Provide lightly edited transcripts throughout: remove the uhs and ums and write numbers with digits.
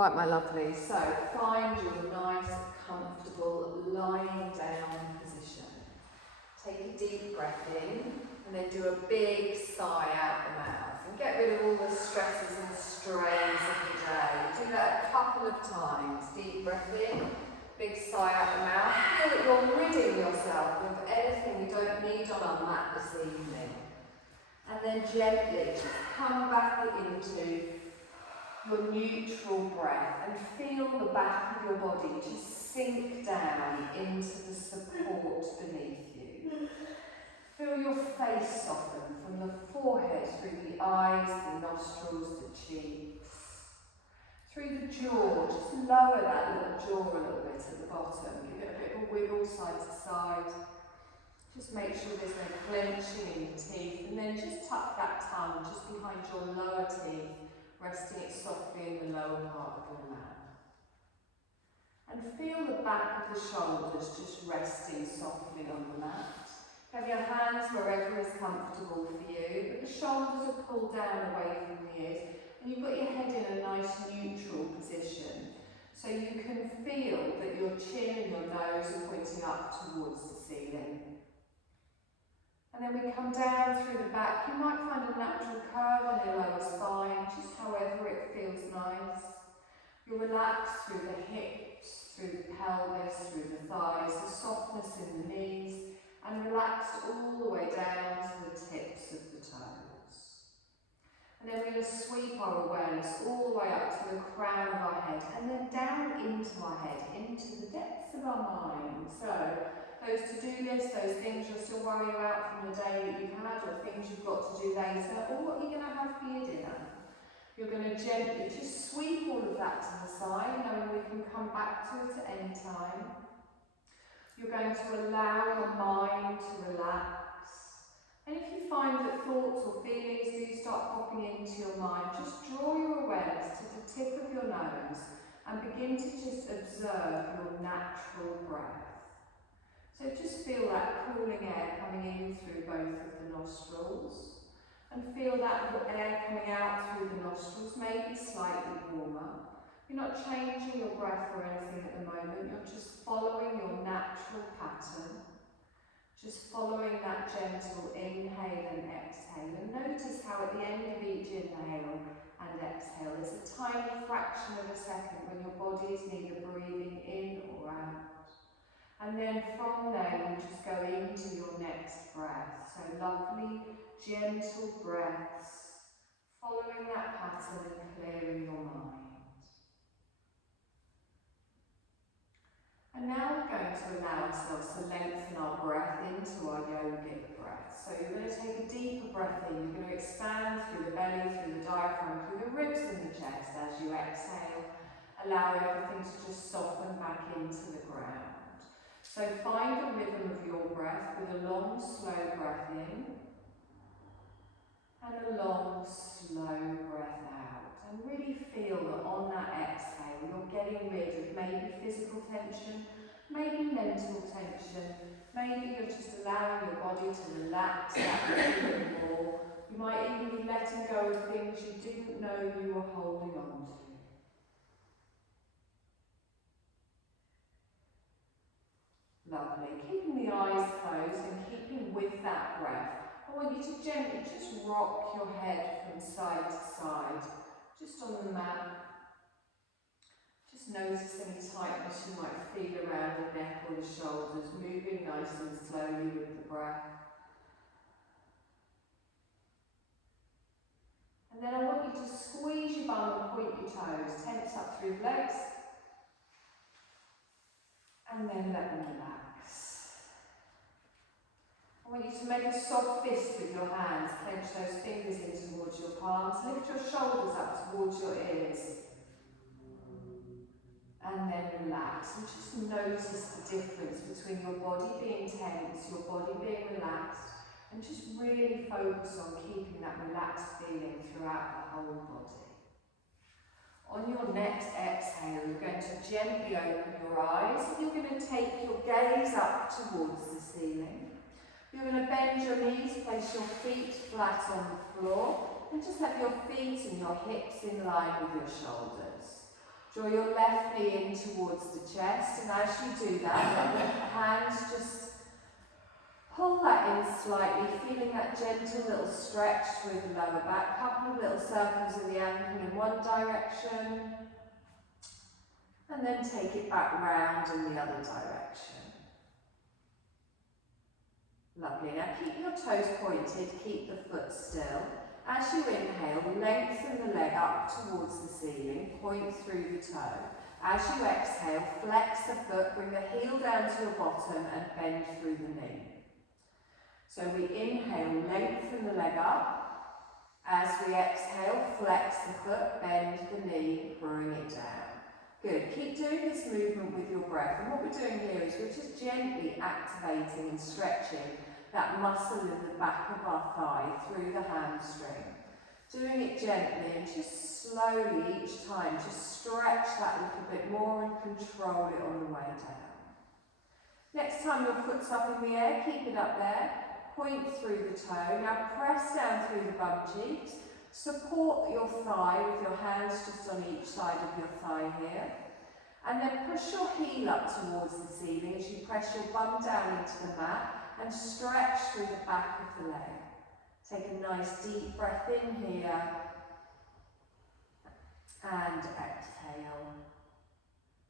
Right, my lovely, so find your nice, comfortable, lying down position. Take a deep breath in and then do a big sigh out the mouth and get rid of all the stresses and strains of the day. Do that a couple of times. Deep breath in, big sigh out the mouth. Feel that you're ridding yourself of anything you don't need on our mat this evening. And then gently come back into your neutral breath and feel the back of your body just sink down into the support beneath you. Feel your face soften from the forehead through the eyes, the nostrils, the cheeks, through the jaw. Just lower that little jaw a little bit at the bottom. Give it a bit of a wiggle side to side. Just make sure there's no clenching in your teeth, and then just tuck that tongue just behind your lower teeth, resting it softly in the lower part of your mouth. And feel the back of the shoulders just resting softly on the mat. Have your hands wherever is comfortable for you, but the shoulders are pulled down away from the ears, and you've got your head in a nice neutral position. So you can feel that your chin and your nose are pointing up towards the ceiling. And then we come down through the back. You might find a natural curve on your lower spine, just however it feels nice. You'll relax through the hips, through the pelvis, through the thighs, the softness in the knees, and relaxed all the way down to the tips of the toes. And then we're going to sweep our awareness all the way up to the crown of our head, and then down into our head, into the depths of our mind. So, those to-do lists, those things you're still worrying about from the day that you've had, or things you've got to do later, or what you're going to have for your dinner. You're going to gently just sweep all of that to the side, knowing we can come back to it at any time. You're going to allow your mind to relax. And if you find that thoughts or feelings do start popping into your mind, just draw your awareness to the tip of your nose and begin to just observe your natural breath. So just feel that cooling air coming in through both of the nostrils, and feel that air coming out through the nostrils, maybe slightly warmer. You're not changing your breath or anything at the moment, you're just following your natural pattern. Just following that gentle inhale and exhale. And notice how at the end of each inhale and exhale, there's a tiny fraction of a second when your body is neither breathing in or out. And then from there, you just go into your next breath. So lovely, gentle breaths, following that pattern and clearing your mind. And now we're going to allow ourselves to lengthen our breath into our yogic breath. So you're going to take a deeper breath in. You're going to expand through the belly, through the diaphragm, through the ribs and the chest as you exhale, allowing everything to just soften back into the ground. So find the rhythm of your breath with a long, slow breath in and a long, slow breath out. And really feel that on that exhale, you're getting rid of maybe physical tension, maybe mental tension, maybe you're just allowing your body to relax that little bit more. You might even be letting go of things you didn't know you were holding on to. Lovely. Keeping the eyes closed and keeping with that breath, I want you to gently just rock your head from side to side, just on the mat. Just notice any tightness you might feel around the neck or the shoulders, moving nice and slowly with the breath. And then I want you to squeeze your bum and point your toes, tense up through the legs, and then let them relax. I want you to make a soft fist with your hands, clench those fingers in towards your palms, lift your shoulders up towards your ears, and then relax. And just notice the difference between your body being tense, your body being relaxed, and just really focus on keeping that relaxed feeling throughout the whole body. On your next exhale, you're going to gently open your eyes and you're going to take your gaze up towards the ceiling. You're going to bend your knees, place your feet flat on the floor, and just have your feet and your hips in line with your shoulders. Draw your left knee in towards the chest, and as you do that, let the hands just pull that in slightly, feeling that gentle little stretch through the lower back. Couple of little circles of the ankle in one direction, and then take it back round in the other direction. Lovely. Now keep your toes pointed, keep the foot still. As you inhale, lengthen the leg up towards the ceiling, point through the toe. As you exhale, flex the foot, bring the heel down to your bottom and bend through the knee. So we inhale, lengthen the leg up. As we exhale, flex the foot, bend the knee, bring it down. Good. Keep doing this movement with your breath. And what we're doing here is we're just gently activating and stretching that muscle in the back of our thigh through the hamstring. Doing it gently and just slowly each time, just stretch that little bit more and control it on the way down. Next time your foot's up in the air, keep it up there. Point through the toe. Now press down through the bum cheeks. Support your thigh with your hands just on each side of your thigh here. And then push your heel up towards the ceiling as you press your bum down into the mat and stretch through the back of the leg. Take a nice deep breath in here and exhale.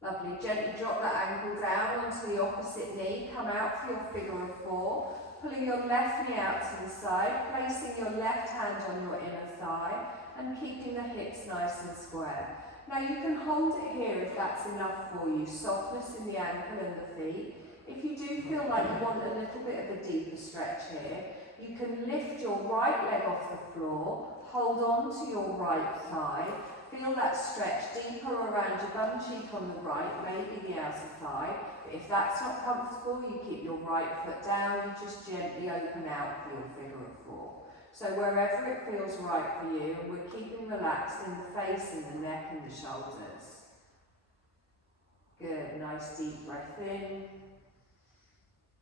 Lovely. Gently drop that ankle down onto the opposite knee. Come out for your figure of four. Pulling your left knee out to the side, placing your left hand on your inner thigh and keeping the hips nice and square. Now you can hold it here if that's enough for you. Softness in the ankle and the feet. If you do feel like you want a little bit of a deeper stretch here, you can lift your right leg off the floor, hold on to your right thigh, feel that stretch deeper around your bum cheek on the right, maybe the outer thigh. But if that's not comfortable, you keep your right foot down and just gently open out for your figure of four. So wherever it feels right for you, we're keeping relaxed in the face and the neck and the shoulders. Good, nice deep breath in.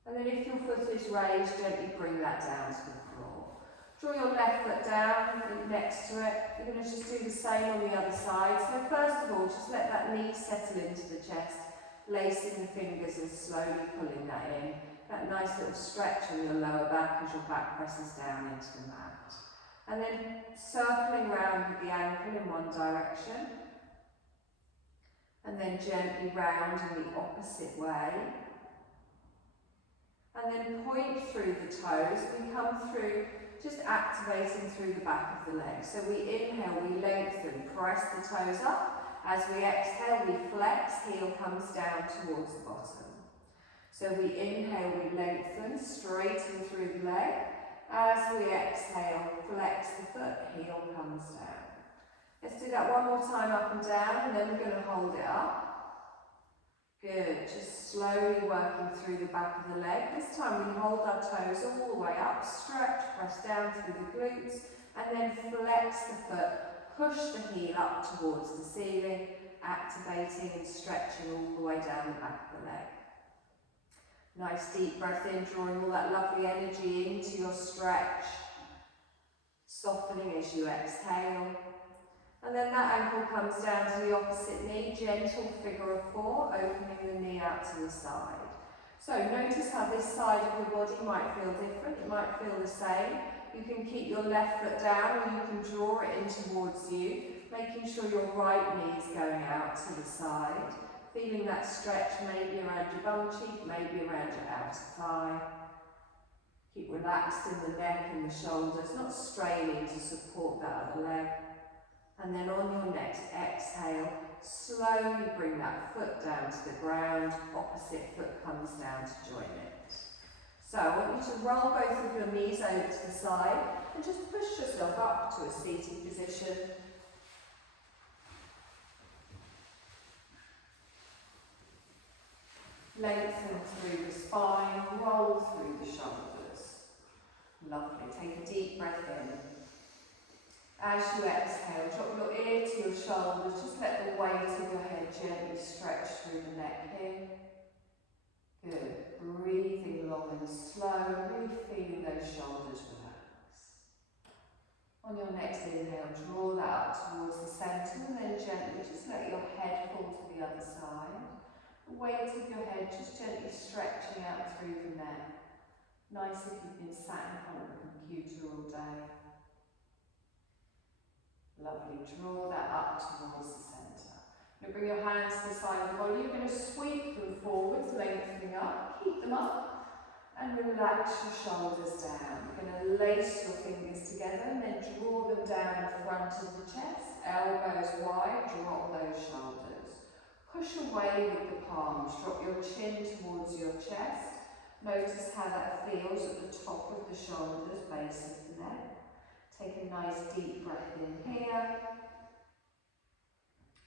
And then if your foot is raised, gently bring that down to the floor. Draw your left foot down, feet next to it. You're going to just do the same on the other side. So first of all, just let that knee settle into the chest, lacing the fingers and slowly pulling that in. That nice little stretch on your lower back as your back presses down into the mat. And then circling round with the ankle in one direction. And then gently round in the opposite way. And then point through the toes. We come through, just activating through the back of the leg. So we inhale, we lengthen, press the toes up. As we exhale, we flex, heel comes down towards the bottom. So we inhale, we lengthen, straighten through the leg. As we exhale, flex the foot, heel comes down. Let's do that one more time up and down, and then we're going to hold it up. Good, just slowly working through the back of the leg. This time we hold our toes all the way up, stretch, press down through the glutes, and then flex the foot, push the heel up towards the ceiling, activating and stretching all the way down the back of the leg. Nice deep breath in, drawing all that lovely energy into your stretch, softening as you exhale. And then that ankle comes down to the opposite knee, gentle figure of four, opening the knee out to the side. So notice how this side of your body might feel different, it might feel the same. You can keep your left foot down or you can draw it in towards you, making sure your right knee is going out to the side. Feeling that stretch maybe around your bum cheek, maybe around your outer thigh. Keep relaxed in the neck and the shoulders, not straining to support that other leg. And then on your next exhale, slowly bring that foot down to the ground, opposite foot comes down to join it. So I want you to roll both of your knees over to the side and just push yourself up to a seated position. Lengthen through the spine, roll through the shoulders. Lovely, take a deep breath in. As you exhale, drop your ear to your shoulders, just let the weight of your head gently stretch through the neck here. Good, breathing long and slow, really feeling those shoulders relax. On your next inhale, draw that up towards the centre and then gently just let your head the other side. The weight of your head just gently stretching out through the neck. Nice if you've been sat in front of the computer all day. Lovely, draw that up towards the centre. Now bring your hands to the side of the body. You're going to sweep them forwards, lengthening up, keep them up, and relax your shoulders down. You're going to lace your fingers together and then draw them down the front of the chest, elbows wide, drop those shoulders. Push away with the palms, drop your chin towards your chest. Notice how that feels at the top of the shoulders, base of the neck. Take a nice deep breath in here.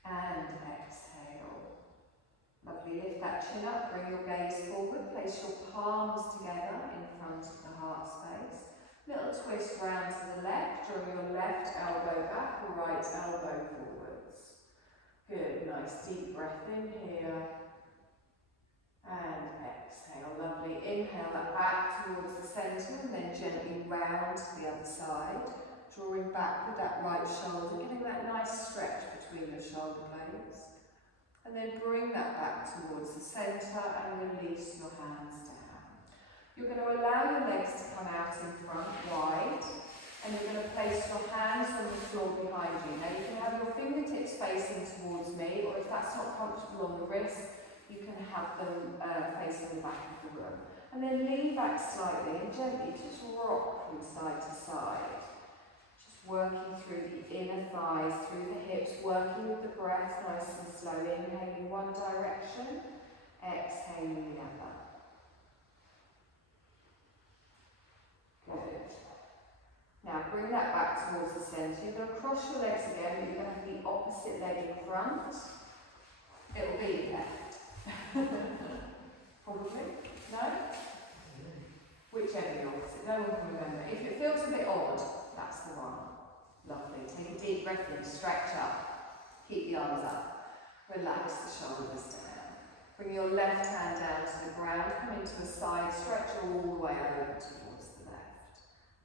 And exhale. Lovely, lift that chin up, bring your gaze forward, place your palms together in front of the heart space. Little twist round to the left, draw your left elbow back or right elbow forwards. Good, nice deep breath in here. And exhale, lovely. Inhale that back towards the centre and then gently round to the other side. Drawing back with that right shoulder, getting that nice stretch between the shoulder blades. And then bring that back towards the centre and release your hands down. You're going to allow your legs to come out in front wide. And you're going to place your hands on the floor behind you. Now you can have your fingertips facing towards me, or if that's not comfortable on the wrist, you can have them facing the back of the room. And then lean back slightly and gently just rock from side to side. Just working through the inner thighs, through the hips, working with the breath nice and slow. Inhaling one direction, exhaling the other. Good. Now bring that back towards the centre. You're going to cross your legs again, but you're going to have the opposite leg in front. It'll be left. Probably? No? Whichever you're opposite, no one can remember. If it feels a bit odd, that's the one. Lovely. Take a deep breath in, stretch up. Keep the arms up. Relax the shoulders down. Bring your left hand down to the ground, come into a side stretch all the way over towards the left.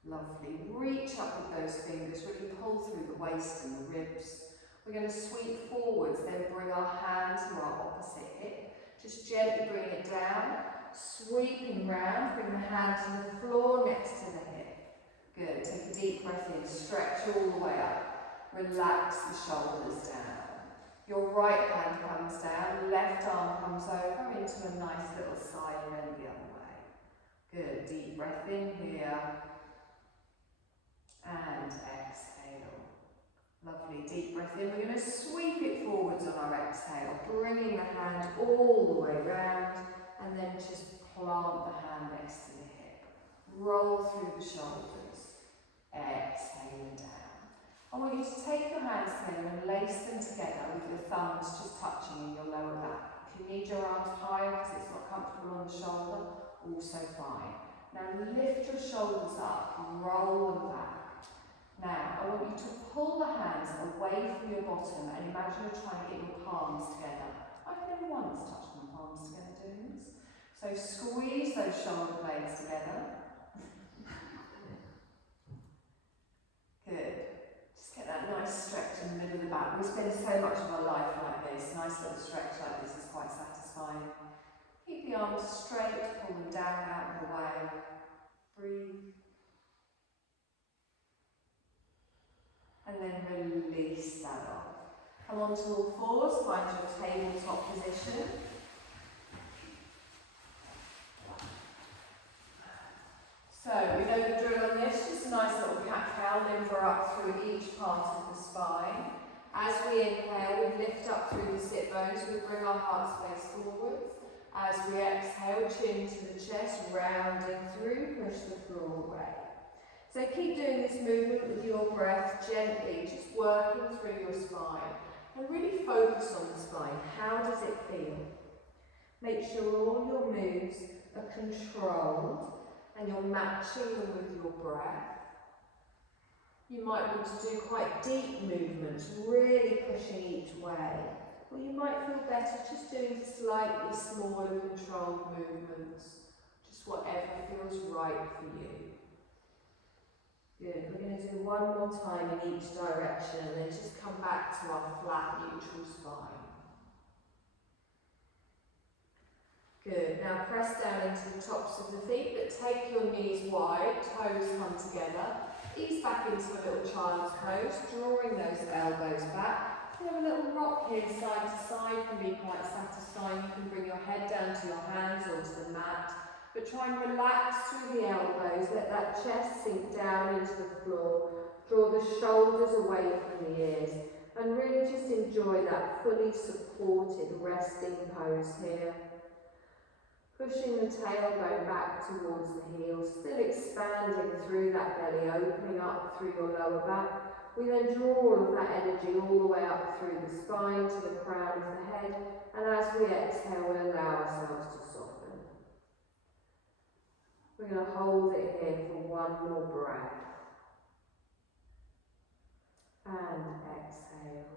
Lovely. Reach up with those fingers, really pull through the waist and the ribs. We're going to sweep forwards, then bring our hand to our opposite hip. Just gently bring it down, sweeping round, bring the hand to the floor next to the hip. Good, take a deep breath in, stretch all the way up. Relax the shoulders down. Your right hand comes down, left arm comes over into a nice little side bend the other way. Good, deep breath in here. And exhale. Lovely, deep breath in. We're going to sweep it forwards on our exhale, bringing the hand all the way round, and then just plant the hand next to the hip. Roll through the shoulders, exhaling down. I want you to take your hands together and lace them together with your thumbs just touching in your lower back. If you need your arms higher because it's not comfortable on the shoulder, also fine. Now lift your shoulders up, roll them back. Now, I want you to pull the hands away from your bottom and imagine you're trying to get your palms together. I've never once touched my palms together doing this. So squeeze those shoulder blades together. Good. Just get that nice stretch in the middle of the back. We spend so much of our life like this. Nice little stretch like this is quite satisfying. Keep the arms straight, pull them down, out of the way. Breathe. And then release that off. Come onto all fours, find your tabletop position. So we know the drill on this, just a nice little cat-cow, limber up through each part of the spine. As we inhale, we lift up through the sit bones, we bring our heart space forwards. As we exhale, chin to the chest, rounding through, push the floor away. So keep doing this movement with your breath gently, just working through your spine. And really focus on the spine. How does it feel? Make sure all your moves are controlled and you're matching them with your breath. You might want to do quite deep movements, really pushing each way. Or you might feel better just doing slightly smaller controlled movements. Just whatever feels right for you. Good, we're going to do one more time in each direction and then just come back to our flat neutral spine. Good. Now press down into the tops of the feet, but take your knees wide, toes come together. Ease back into a little child's pose, drawing those elbows back. You have a little rock here side to side, can be quite satisfying. You can bring your head down to your hands or to the mat, but try and relax through the elbows, let that chest sink down into the floor, draw the shoulders away from the ears, and really just enjoy that fully supported resting pose here. Pushing the tailbone back towards the heels, still expanding through that belly, opening up through your lower back. We then draw all of that energy all the way up through the spine to the crown of the head, and as we exhale, we allow ourselves to soften. We're going to hold it here for one more breath. And exhale.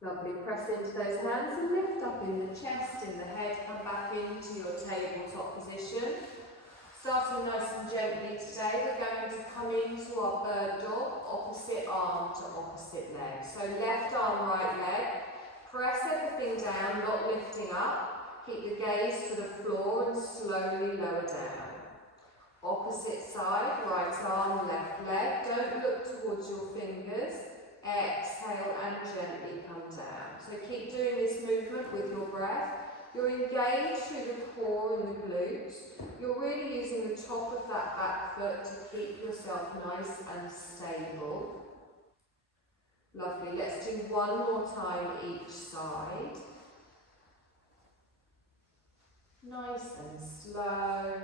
Lovely, press into those hands and lift up in the chest, in the head, come back into your tabletop position. Starting nice and gently today, we're going to come into our bird dog, opposite arm to opposite leg. So left arm, right leg, press everything down, not lifting up. Keep the gaze to the floor and slowly lower down. Opposite side, right arm, left leg, don't look towards your fingers. Exhale and gently come down. So keep doing this movement with your breath. You're engaged through the core and the glutes. You're really using the top of that back foot to keep yourself nice and stable. Lovely. Let's do one more time each side. Nice and slow.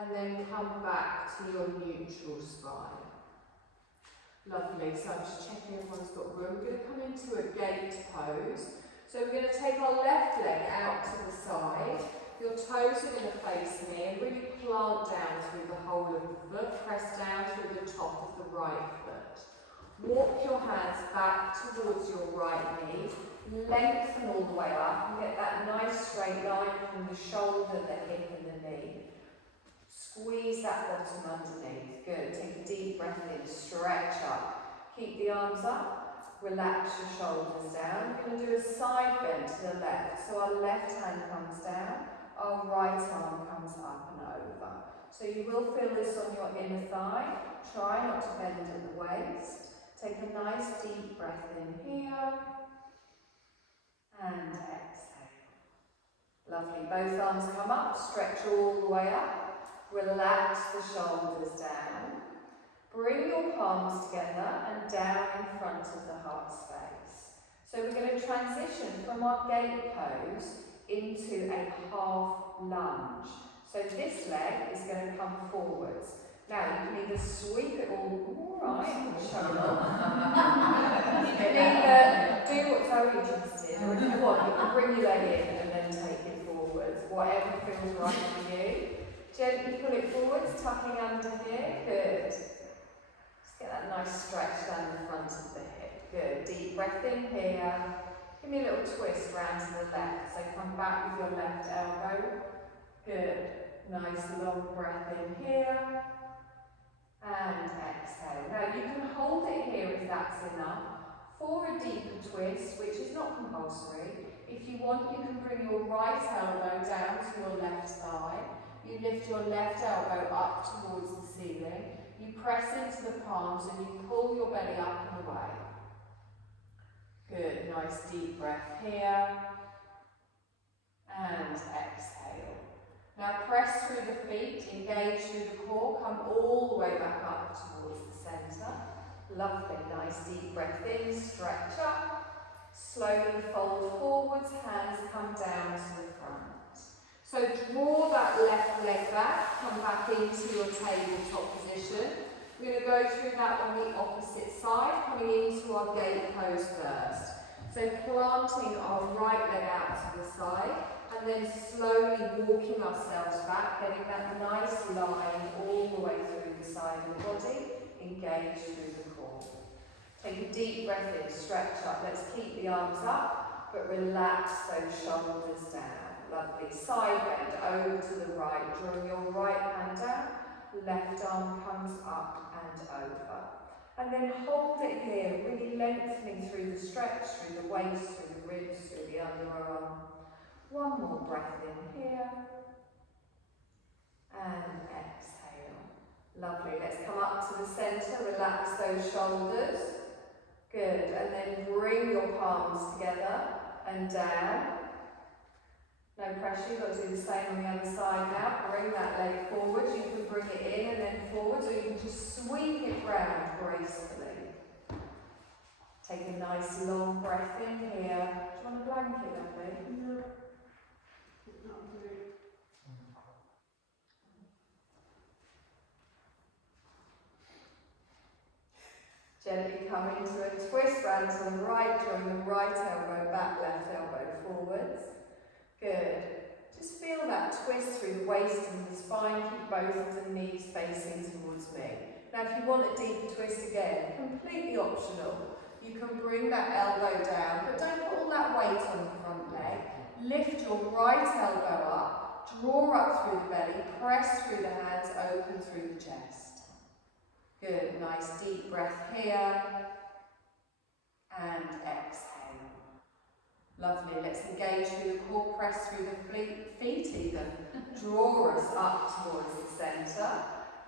And then come back to your neutral spine. Lovely, so I'm just checking everyone's got room. We're going to come into a gate pose. So we're going to take our left leg out to the side. Your toes are going to face me and really plant down through the whole of the foot. Press down through the top of the right foot. Walk your hands back towards your right knee. Lengthen all the way up and get that nice straight line from the shoulder, the hip and the knee. Squeeze that bottom underneath. Good. Take a deep breath in. Stretch up. Keep the arms up. Relax your shoulders down. We're going to do a side bend to the left. So our left hand comes down. Our right arm comes up and over. So you will feel this on your inner thigh. Try not to bend at the waist. Take a nice deep breath in here. And exhale. Lovely. Both arms come up. Stretch all the way up. Relax the shoulders down. Bring your palms together and down in front of the heart space. So we're going to transition from our gate pose into a half lunge. So this leg is going to come forwards. Now you can either sweep it all right, show off. You can either do what Zoe just did, or if you want, you can bring your leg in and then take it forwards. Whatever feels right for you. Gently pull it forwards, tucking under here. Good. Just get that nice stretch down the front of the hip. Good. Deep breath in here. Give me a little twist round to the left. So come back with your left elbow. Good. Nice long breath in here. And exhale. Now you can hold it here if that's enough. For a deeper twist, which is not compulsory, if you want, you can bring your right elbow down to your left thigh. You lift your left elbow up towards the ceiling. You press into the palms and you pull your belly up and away. Good, nice deep breath here. And exhale. Now press through the feet, engage through the core, come all the way back up towards the centre. Lovely, nice deep breath in, stretch up. Slowly fold forwards, hands come down to the front. So draw that left leg back, come back into your tabletop position. We're going to go through that on the opposite side, coming into our gate pose first. So planting our right leg out to the side, and then slowly walking ourselves back, getting that nice line all the way through the side of the body, engage through the core. Take a deep breath in, stretch up. Let's keep the arms up, but relax those shoulders down. Lovely. Side bend over to the right, drawing your right hand down, left arm comes up and over. And then hold it here, really lengthening through the stretch, through the waist, through the ribs, through the underarm. One more breath in here. And exhale. Lovely. Let's come up to the centre. Relax those shoulders. Good. And then bring your palms together and down. No pressure. You've got to do the same on the other side now. Bring that leg forward. You can bring it in and then forward, or you can just sweep it round gracefully. Take a nice long breath in here. Do you want a blanket, lovely? No. Gently come into a twist round to the right, drawing the right elbow back, left elbow forwards. Good. Just feel that twist through the waist and the spine. Keep both of the knees facing towards me. Now if you want a deeper twist again, completely optional. You can bring that elbow down, but don't put all that weight on the front leg. Lift your right elbow up, draw up through the belly, press through the hands, open through the chest. Good, nice deep breath here, and exhale. Lovely, let's engage through the core, press through the feet even. Draw us up towards the centre.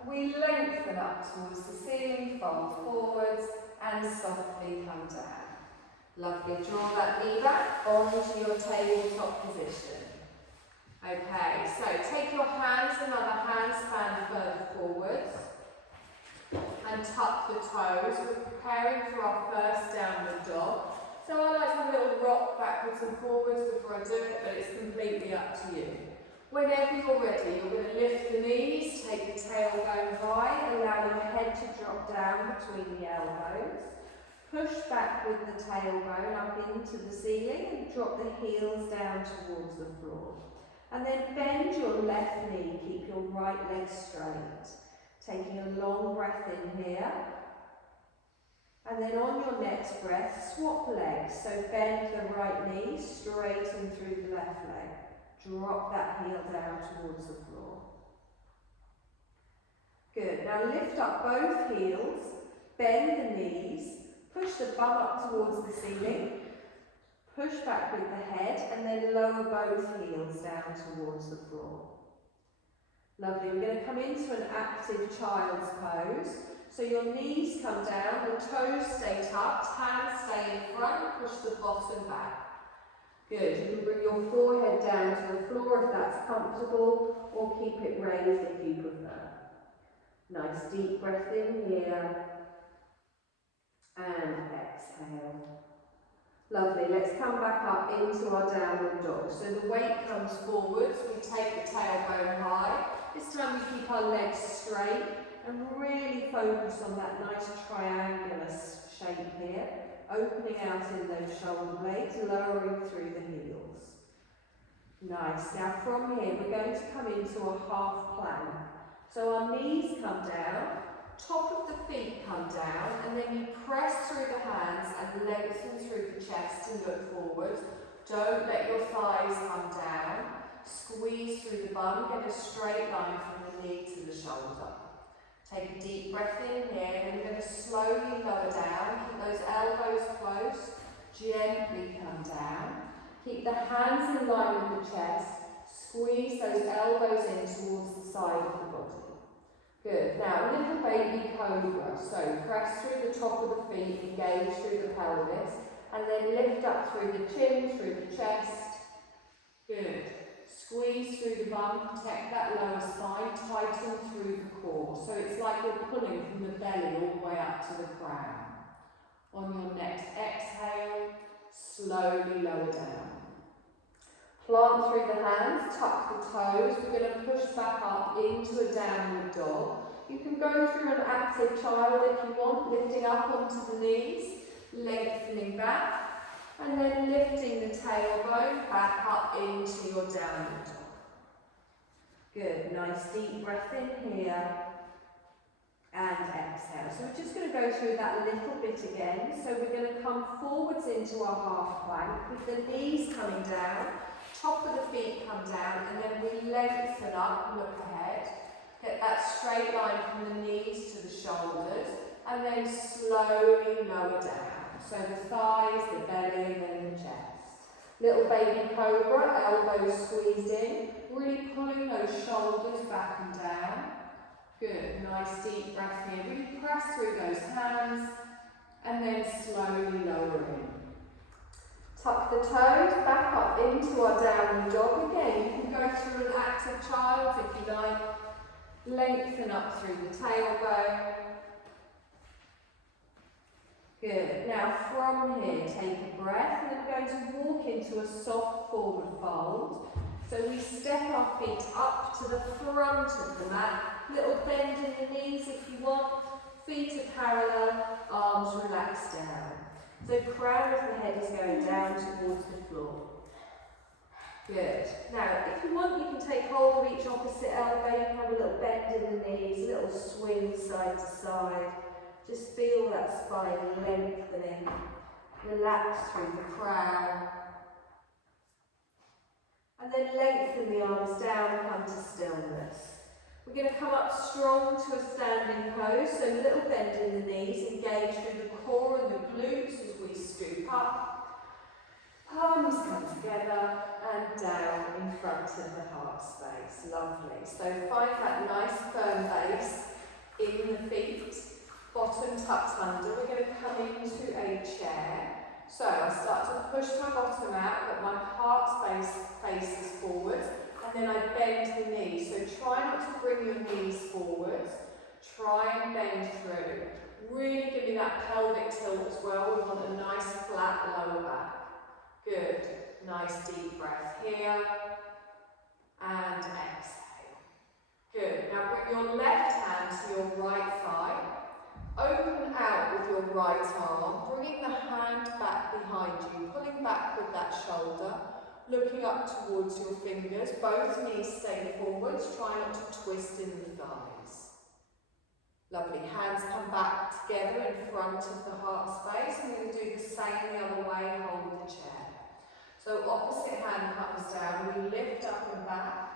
We lengthen up towards the ceiling, fold forwards, and softly come down. Lovely, draw that knee back onto your tabletop position. Okay, so take your hands, another handstand further forwards, and tuck the toes. We're preparing for our first downward dog. So I like to have a little rock backwards and forwards before I do it, but it's completely up to you. Whenever you're ready, you're going to lift the knees, take the tailbone high, allow your head to drop down between the elbows. Push back with the tailbone up into the ceiling and drop the heels down towards the floor. And then bend your left knee, keep your right leg straight. Taking a long breath in here. And then on your next breath, swap legs. So bend the right knee, straighten through the left leg. Drop that heel down towards the floor. Good. Now lift up both heels, bend the knees, push the bum up towards the ceiling, push back with the head, and then lower both heels down towards the floor. Lovely. We're going to come into an active child's pose. So your knees come down, the toes stay tucked, hands stay in front, push the bottom back. Good. You can bring your forehead down to the floor if that's comfortable, or keep it raised if you prefer. Nice deep breath in here, and exhale. Lovely. Let's come back up into our downward dog. So the weight comes forwards, we take the tailbone high. This time we keep our legs straight and really focus on that nice triangular shape here. Opening out in those shoulder blades, lowering through the heels. Nice. Now from here we're going to come into a half plank. So our knees come down, top of the feet come down, and then you press through the hands and lengthen through the chest and look forward. Don't let your thighs come down. Squeeze through the bum, get a straight line from the knee to the shoulder. Take a deep breath in here, and then you're going to slowly lower down. Keep those elbows close, gently come down. Keep the hands in line with the chest. Squeeze those elbows in towards the side of the body. Good. Now, little baby cobra. So press through the top of the feet, engage through the pelvis, and then lift up through the chin, through the chest. Good. Squeeze through the bum, protect that lower spine, tighten through the core. So it's like you're pulling from the belly all the way up to the crown. On your next exhale, slowly lower down. Plant through the hands, tuck the toes. We're going to push back up into a downward dog. You can go through an active child if you want, lifting up onto the knees, lengthening back. And then lifting the tailbone back up into your downward dog. Good, nice deep breath in here. And exhale. So we're just going to go through that little bit again. So we're going to come forwards into our half plank with the knees coming down, top of the feet come down, and then we lengthen up, look ahead. Get that straight line from the knees to the shoulders, and then slowly lower down. So the thighs, the belly, and then the chest. Little baby cobra, elbows squeezed in, really pulling those shoulders back and down. Good, nice deep breath here. Really press through those hands and then slowly lower in. Tuck the toes back up into our downward dog. Again, you can go through an active child if you like. Lengthen up through the tailbone. Good. Now from here, take a breath, and then we're going to walk into a soft forward fold. So we step our feet up to the front of the mat. Little bend in the knees if you want. Feet are parallel, arms relaxed down. So crown of the head is going down towards the floor. Good. Now, if you want, you can take hold of each opposite elbow. You can have a little bend in the knees, a little swing side to side. Just feel that spine lengthening. Relax through the crown. And then lengthen the arms down, come to stillness. We're going to come up strong to a standing pose, so a little bend in the knees, engage through the core and the glutes as we scoop up. Palms come together and down in front of the heart space. Lovely. So find that nice firm base in the feet, bottom tucked under. We're going to come into a chair. So I start to push my bottom out, but my heart space faces forward. And then I bend the knees, so try not to bring your knees forward. Try and bend through. Really give me that pelvic tilt as well. We want a nice flat lower back. Good. Nice deep breath here. And exhale. Good. Now bring your left hand to your right thigh. Open out with your right arm, bringing the hand back behind you, pulling back with that shoulder. Looking up towards your fingers, both knees stay forwards, try not to twist in the thighs. Lovely, hands come back together in front of the heart space, and we're going to do the same the other way, hold the chair. So opposite hand comes down, we lift up and back,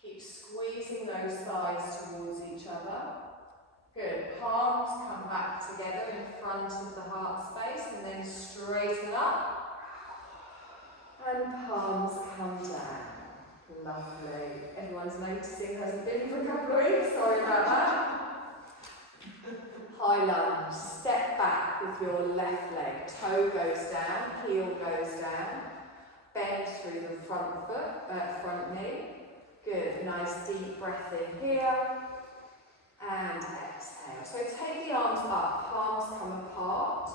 keep squeezing those thighs towards each other. Good, palms come back together in front of the heart space, and then straighten up. And palms come down. Lovely. Everyone's noticing hasn't been for a couple of weeks. Sorry about that. High lunge. Step back with your left leg. Toe goes down, heel goes down. Bend through the front foot, front knee. Good. Nice deep breath in here. And exhale. So take the arms up, palms come apart.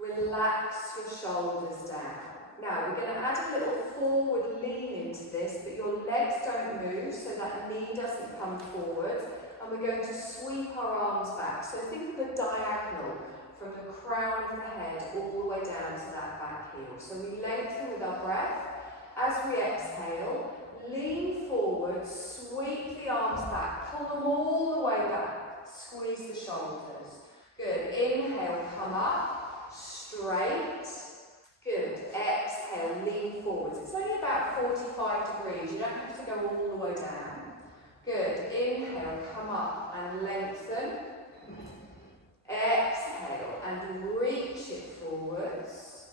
Relax your shoulders down. Now we're going to add a little forward lean into this, but your legs don't move so that knee doesn't come forward. And we're going to sweep our arms back. So think of the diagonal from the crown of the head all the way down to that back heel. So we lengthen with our breath. As we exhale, lean forward, sweep the arms back, pull them all the way back, squeeze the shoulders. Good. Inhale, come up, straight. Good. Exhale, lean forwards. It's only about 45 degrees. You don't have to go all the way down. Good. Inhale, come up and lengthen. Exhale and reach it forwards.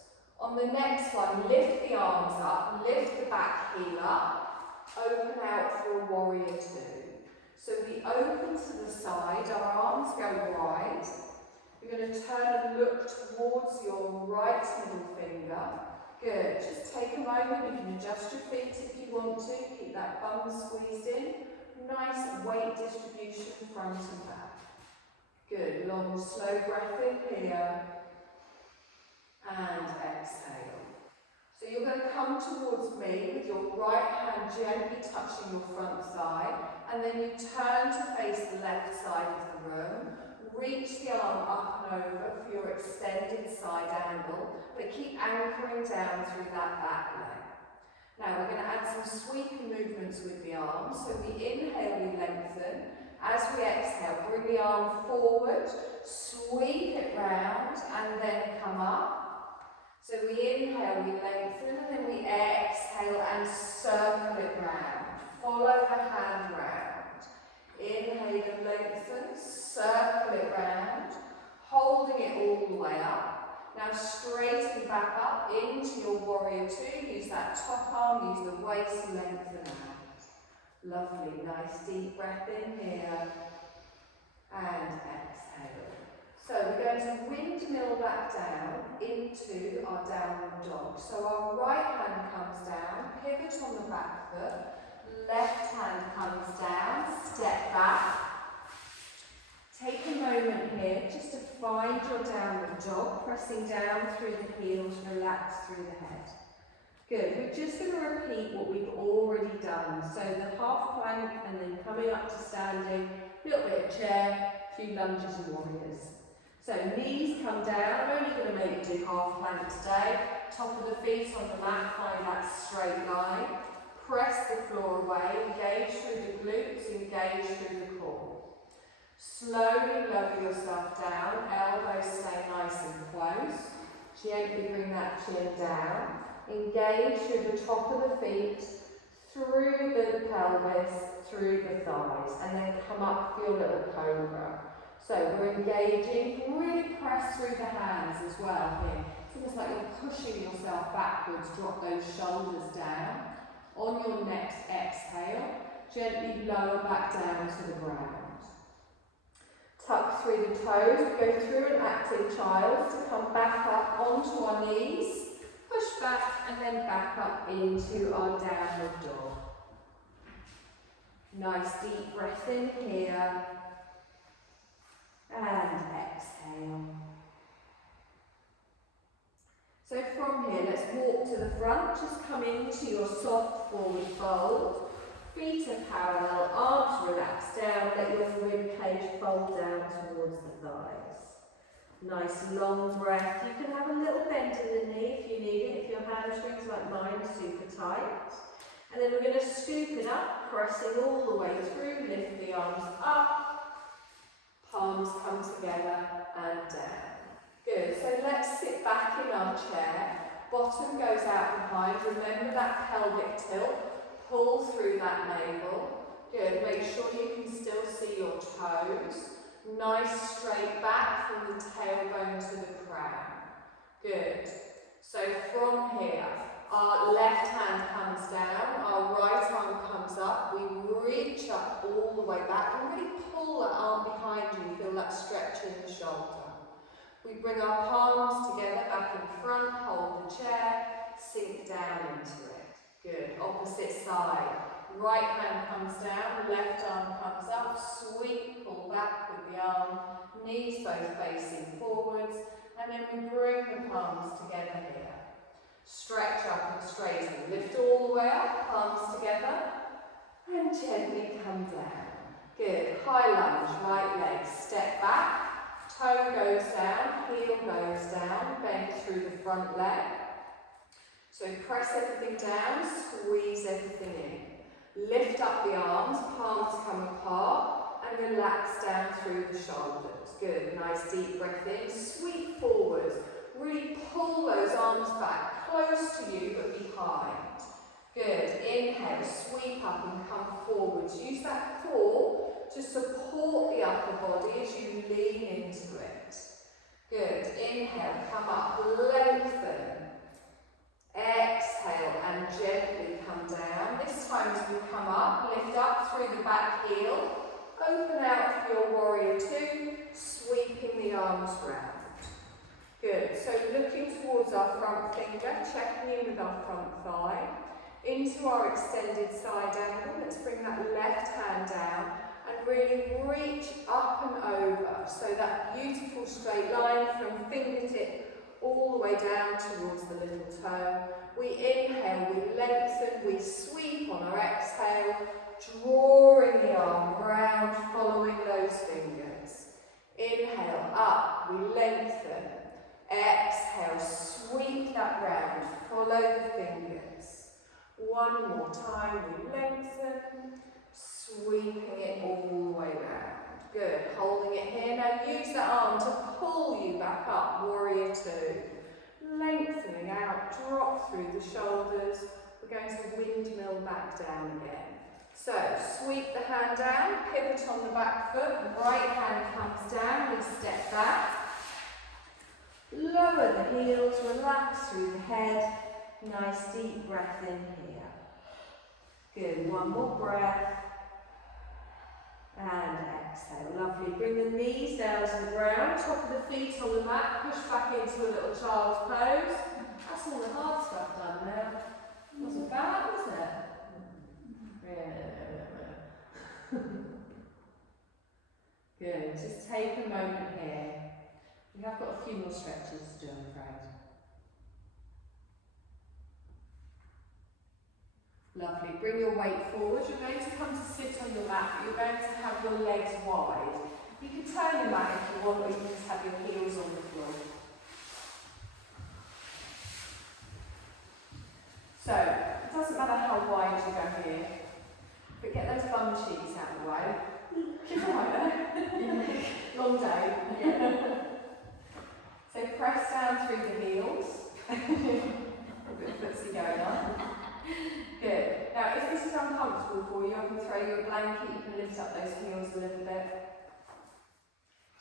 On the next one, lift the arms up, lift the back heel up, open out for a warrior two. So we open to the side, our arms go wide. You're going to turn and look towards your right middle finger. Good. Just take a moment. You can adjust your feet if you want to. Keep that bum squeezed in. Nice weight distribution front and back. Good. Long, slow breath in here. And exhale. So you're going to come towards me with your right hand gently touching your front thigh. And then you turn to face the left side of the room. Reach the arm up and over for your extended side angle, but keep anchoring down through that back leg. Now we're going to add some sweeping movements with the arms. So we inhale, we lengthen. As we exhale, bring the arm forward, sweep it round, and then come up. So we inhale, we lengthen, and then we exhale and circle it round. Follow the hand round. Inhale and lengthen, circle it round, holding it all the way up. Now straighten back up into your warrior two. Use that top arm, use the waist, lengthen out. Lovely, nice deep breath in here. And exhale. So we're going to windmill back down into our downward dog. So our right hand comes down, pivot on the back foot, left hand comes down, step back. Take a moment here just to find your downward dog, pressing down through the heels, relax through the head. Good, we're just going to repeat what we've already done. So the half plank and then coming up to standing, a little bit of chair, a few lunges and warriors. So knees come down, I'm only going to make you do half plank today. Top of the feet on the mat, find that straight line. Press the floor away, engage through the glutes, engage through the core. Slowly lower yourself down, elbows stay nice and close. Gently bring that chin down. Engage through the top of the feet, through the pelvis, through the thighs, and then come up for your little cobra. So we're engaging, really press through the hands as well here. It's almost like you're pushing yourself backwards, drop those shoulders down. On your next exhale, gently lower back down to the ground. Tuck through the toes, we go through an active child to come back up onto our knees. Push back and then back up into our downward dog. Nice deep breath in here. And exhale. So from here, let's walk to the front. Just come into your soft forward fold. Feet are parallel, arms relax down. Let your rib cage fold down towards the thighs. Nice long breath. You can have a little bend in the knee if you need it, if your hamstrings like mine are super tight. And then we're going to scoop it up, pressing all the way through, lift the arms up, palms come together and down. Good, so let's sit back in our chair, bottom goes out behind, remember that pelvic tilt, pull through that navel. Good, make sure you can still see your toes. Nice straight back from the tailbone to the crown. Good. So from here, our left hand comes down, our right arm comes up, we reach up all the way back and really pull that arm behind you, feel that stretch in the shoulder. We bring our palms together back in front, hold the chair, sink down into it. Good. Opposite side. Right hand comes down, left arm comes up, sweep, pull back with the arm, knees both facing forwards, and then we bring the palms together here. Stretch up and straighten, lift all the way up, palms together, and gently come down. Good, high lunge, right leg, step back, toe goes down, heel goes down, bend through the front leg. So press everything down, squeeze everything in. Lift up the arms, palms come apart, and relax down through the shoulders. Good, nice deep breath in, sweep forwards. Really pull those arms back, close to you but behind. Good, inhale, sweep up and come forwards. Use that core to support the upper body as you lean into it. Good, inhale, come up, lengthen. Exhale and gently come down. This time as we come up, lift up through the back heel, open out for your warrior two, sweeping the arms round. Good, so looking towards our front finger, checking in with our front thigh, into our extended side angle. Let's bring that left hand down and really reach up and over. So that beautiful straight line from fingertip all the way down towards the little toe. We inhale, we lengthen, we sweep on our exhale, drawing the arm round, following those fingers. Inhale, up, we lengthen. Exhale, sweep that round, follow the fingers. One more time, we lengthen, sweeping it all the way round. Good, holding it here. Now use that arm to pull you back up, warrior two. Lengthening out, drop through the shoulders. We're going to windmill back down again. So, sweep the hand down, pivot on the back foot, right hand comes down, we step back. Lower the heels, relax through the head. Nice deep breath in here. Good, one more breath. And exhale, lovely. Bring the knees down to the ground, top of the feet on the mat, push back into a little child's pose. That's all the hard stuff done now. Wasn't bad, was it? Yeah. Good, just take a moment here. We have got a few more stretches to do, I'm afraid. Lovely, bring your weight forward. You're going to come to sit on your mat, but you're going to have your legs wide. You can turn your mat if you want, or you can just have your heels on the floor. So, it doesn't matter how wide you go here, but get those bum cheeks out of the way. Keep it right there. Long day. So press down through the heels. A bit of footsie going on. Good. Now, if this is uncomfortable for you, I can throw you a blanket. You can lift up those heels a little bit.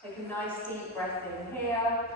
Take a nice deep breath in here.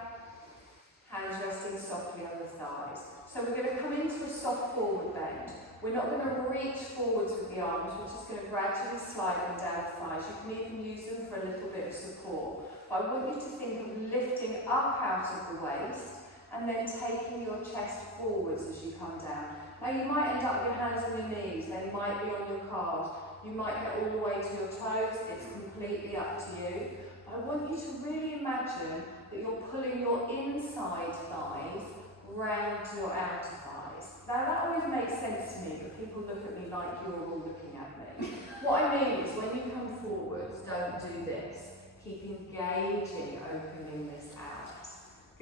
Hands resting softly on the thighs. So we're going to come into a soft forward bend. We're not going to reach forwards with the arms. We're just going to gradually slide them down the thighs. You can even use them for a little bit of support. But I want you to think of lifting up out of the waist and then taking your chest forwards as you come down. Now you might end up with your hands on your knees, they might be on your calves, you might get all the way to your toes, it's completely up to you. But I want you to really imagine that you're pulling your inside thighs round to your outer thighs. Now that always makes sense to me, but people look at me like you're all looking at me. What I mean is when you come forwards, don't do this. Keep engaging, opening this out.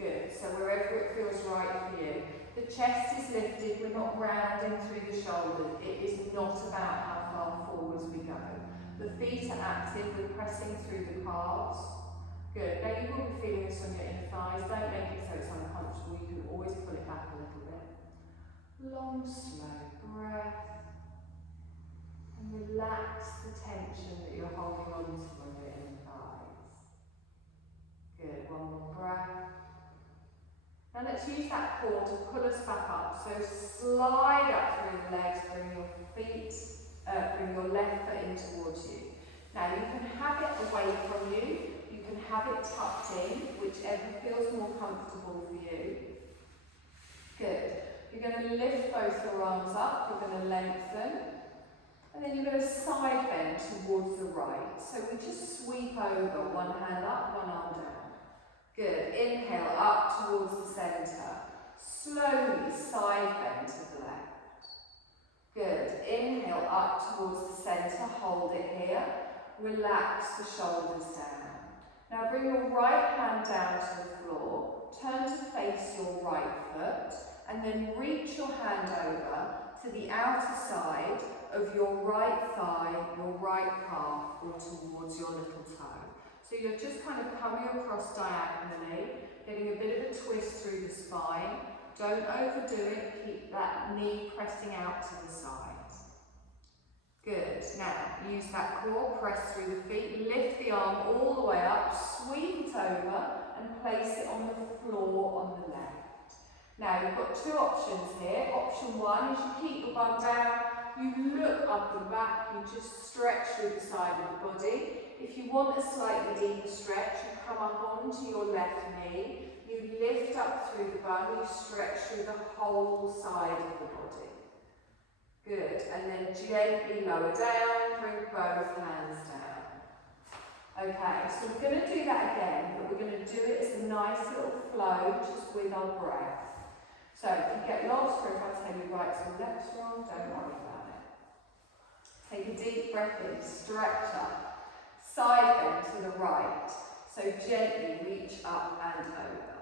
Good, so wherever it feels right for you. The chest is lifted, we're not rounding through the shoulders. It is not about how far forwards we go. The feet are active, we're pressing through the calves. Good, now you will be feeling this on your inner thighs. Don't make it so it's uncomfortable, you can always pull it back a little bit. Long, slow breath. And relax the tension that you're holding on to on your inner thighs. Good, one more breath. Now let's use that core to pull us back up. So slide up through the legs, bring your feet, bring your left foot in towards you. Now you can have it away from you, you can have it tucked in, whichever feels more comfortable for you. Good. You're going to lift both your arms up, you're going to lengthen, and then you're going to side bend towards the right. So we just sweep over, one hand up, one arm down. Good, inhale up towards the centre. Slowly side bend to the left. Good, inhale up towards the centre, hold it here. Relax the shoulders down. Now bring your right hand down to the floor, turn to face your right foot, and then reach your hand over to the outer side of your right thigh, your right calf, or towards your little toe. So you're just kind of coming across diagonally, getting a bit of a twist through the spine. Don't overdo it, keep that knee pressing out to the side. Good, now use that core, press through the feet, lift the arm all the way up, sweep it over and place it on the floor on the left. Now you've got two options here. Option one is you keep your bum down, you look up and back, you just stretch through the side of the body. If you want a slightly deeper stretch, you come up onto your left knee, you lift up through the bum, you stretch through the whole side of the body. Good, and then gently lower down, bring both hands down. Okay, so we're going to do that again, but we're going to do it as a nice little flow, just with our breath. So if you get lost, or if I tell you right's or left's wrong, don't worry about it. Take a deep breath in, stretch up. Side bend to the right, so gently reach up and over.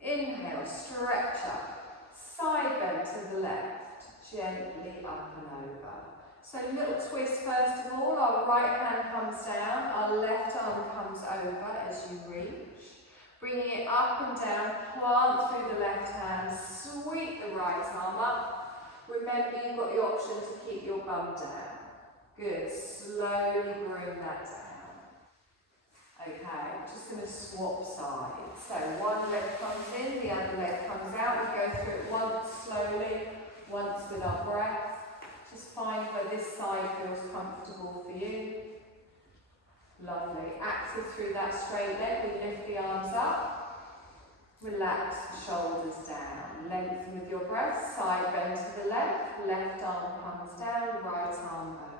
Inhale, stretch up. Side bend to the left, gently up and over. So little twist first of all, our right hand comes down, our left arm comes over as you reach. Bringing it up and down, plant through the left hand, sweep the right arm up. Remember you've got the option to keep your bum down. Good, slowly bring that down. Okay, just going to swap sides. So one leg comes in, the other leg comes out. We go through it once slowly, once with our breath. Just find where this side feels comfortable for you. Lovely. Active through that straight leg. We lift the arms up. Relax the shoulders down. Lengthen with your breath. Side bend to the left. Left arm comes down. Right arm over.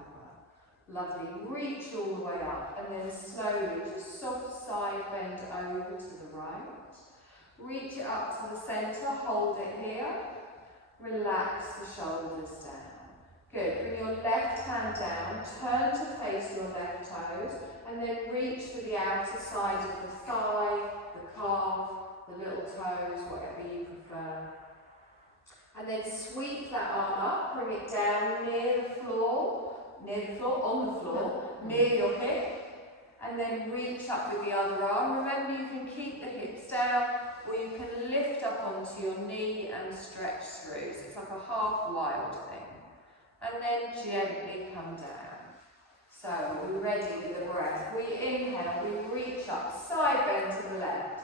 Lovely. Reach all the way up. And then slowly, just soft side bend over to the right. Reach it up to the centre. Hold it here. Relax the shoulders down. Good. Bring your left hand down. Turn to face your left toes. And then reach for the outer side of the thigh, the calf, the little toes, whatever you prefer. And then sweep that arm up, bring it down near the floor, on the floor, near your hip. And then reach up with the other arm. Remember, you can keep the hips down, or you can lift up onto your knee and stretch through. So it's like a half wild thing. And then gently come down. So we're ready with the breath. We inhale, we reach up, side bend to the left,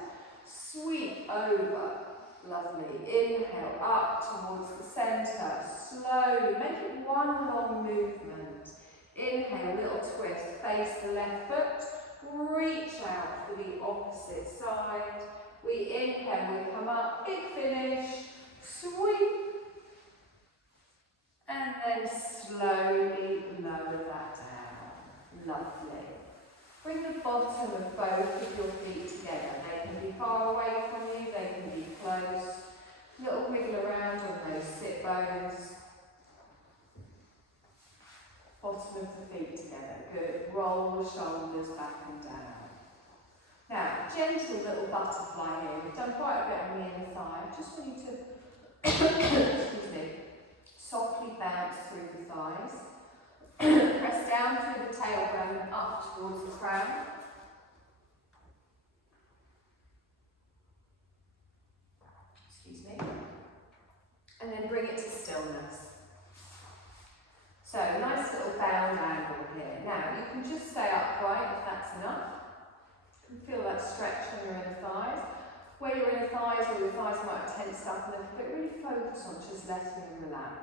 sweep over, lovely. Inhale up towards the centre, slowly, make it one long movement. Inhale, little twist, face the left foot, reach out for the opposite side. We inhale, we come up, big finish, sweep, and then slowly lower that down. Lovely. Bring the bottom of both of your feet together. They can be far away from you, they can be close. Little wiggle around on those sit bones. Bottom of the feet together. Good. Roll the shoulders back and down. Now, gentle little butterfly here. We've done quite a bit on the inner thigh. I just want you to excuse me, softly bounce through the thighs. Press down through the tailbone up towards the crown. Excuse me. And then bring it to stillness. So, nice little bound angle here. Now, you can just stay upright if that's enough. You can feel that stretch on your inner thighs. Where your inner thighs or your thighs might have tensed up a little bit, really focus on just letting them relax.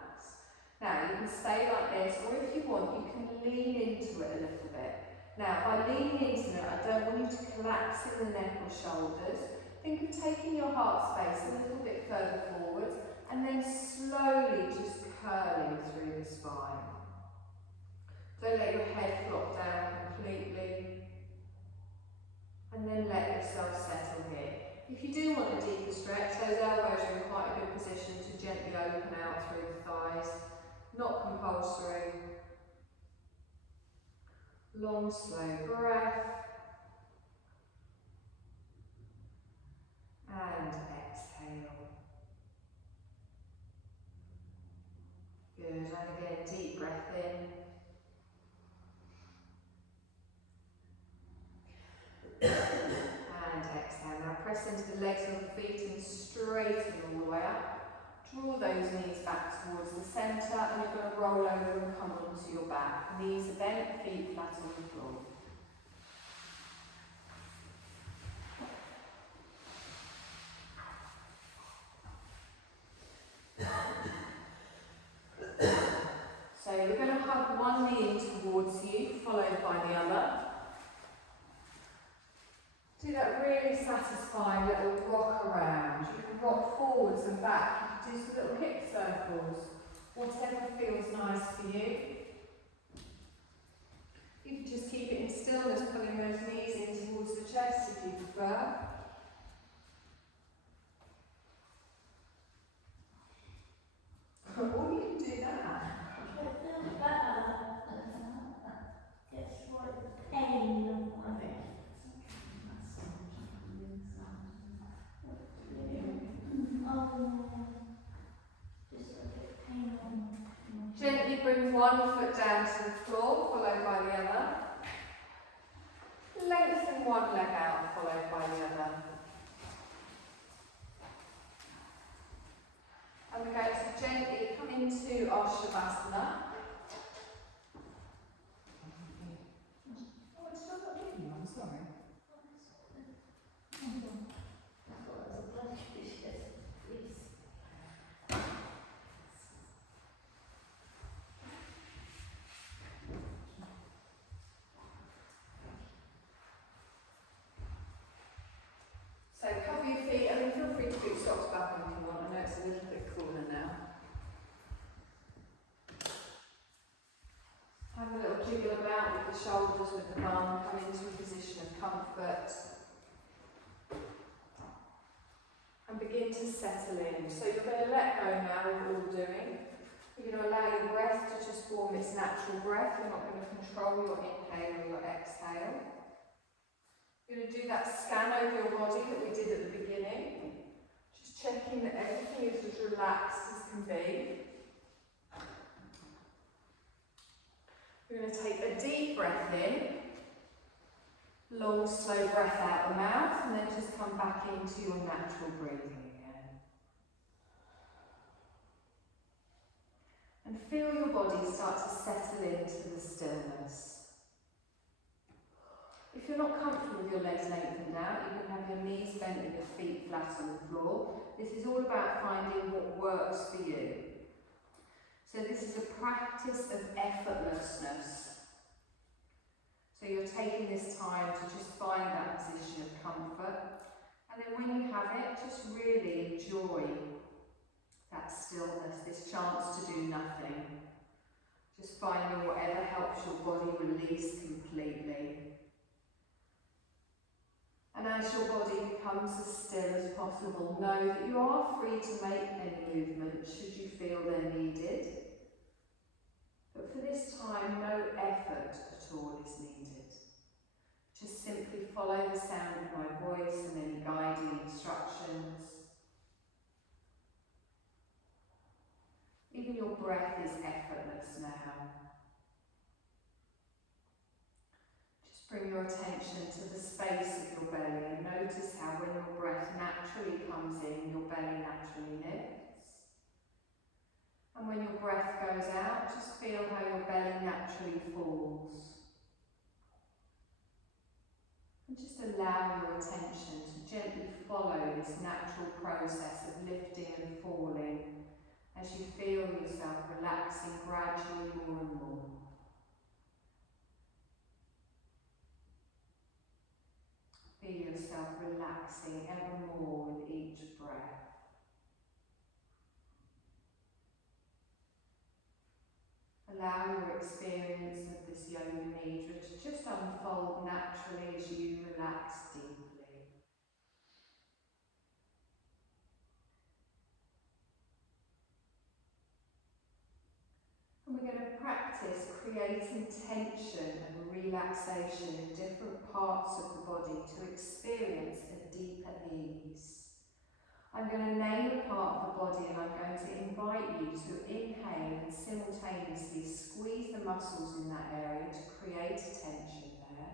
Now, you can stay like this, or if you want, you can lean into it a little bit. Now, by leaning into it, I don't want you to collapse in the neck or shoulders. Think of taking your heart space a little bit further forward, and then slowly just curling through the spine. Don't let your head flop down completely. And then let yourself settle here. If you do want a deeper stretch, those elbows are in quite a good position to gently open out through the thighs. Not compulsory. Long, slow breath. And exhale. Good, and again, deep breath in. And exhale. Now press into the legs of the feet and straighten all the way up. Draw those knees back towards the centre, and you're going to roll over and come onto your back. Knees are bent, feet flat on the floor. So you're going to hug one knee in towards you, followed by the other. Do that really satisfying little rock around. You can rock forwards and back. You can do some little hip circles. Whatever feels nice for you. You can just keep it in stillness, pulling those knees in towards the chest if you prefer. Or you can do that. It feels better. It's like pain on it. Gently bring one foot down to the floor, followed by the other. Lengthen one leg out, followed by the other. And we're going to gently come into our Shavasana. Oh, it's still not hitting you, I'm sorry. socks back on if you want. I know it's a little bit cooler now. Have a little jiggle about with the shoulders, with the bum, come into a position of comfort. And begin to settle in. So you're going to let go now of what you're doing. You're going to allow your breath to just form its natural breath. You're not going to control your inhale or your exhale. You're going to do that scan over your body that we did at the beginning. Just checking that everything is as relaxed as can be. You're going to take a deep breath in. Long, slow breath out the mouth, and then just come back into your natural breathing again. And feel your body start to settle into the stillness. If you're not comfortable with your legs lengthened out, you can have your knees bent and your feet flat on the floor. This is all about finding what works for you. So this is a practice of effortlessness. So you're taking this time to just find that position of comfort, and then when you have it, just really enjoy that stillness, this chance to do nothing. Just finding whatever helps your body release completely. And as your body becomes as still as possible, know that you are free to make any movements should you feel they're needed. But for this time, no effort at all is needed. Just simply follow the sound of my voice and any guiding instructions. Even your breath is effortless now. Just bring your attention to the space of your belly and notice how when your breath naturally comes in, your belly naturally lifts. And when your breath goes out, just feel how your belly naturally falls. And just allow your attention to gently follow this natural process of lifting and falling as you feel yourself relaxing gradually more and more. Feel yourself relaxing ever more with each breath. Allow your experience of this yoga nidra to just unfold naturally as you relax deeply. And we're going to practice creating tension and relaxation in different parts of the body to experience a deeper ease. I'm going to name a part of the body and I'm going to invite you to inhale and simultaneously squeeze the muscles in that area to create a tension there.